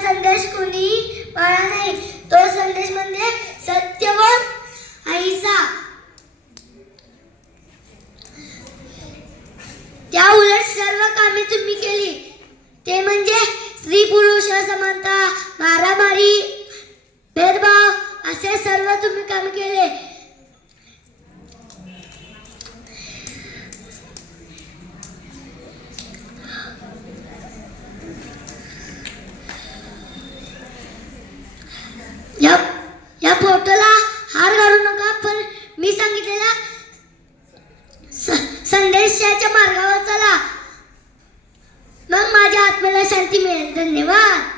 संदेश कोणी पाळला नाही. तो संदेश म्हणजे सत्य व अहिंसा. त्या उलट सर्व कामे तुम्ही केली, ते म्हणजे स्त्री पुरुष समानता, मारामारी, भेदभाव असे सर्व तुम्ही काम केले. या फोटोला हार घालू नका, पण मी सांगितलेला संदेशाच्या मार्गावर चला, मग माझ्या आत्म्याला शांती मिळेल. धन्यवाद.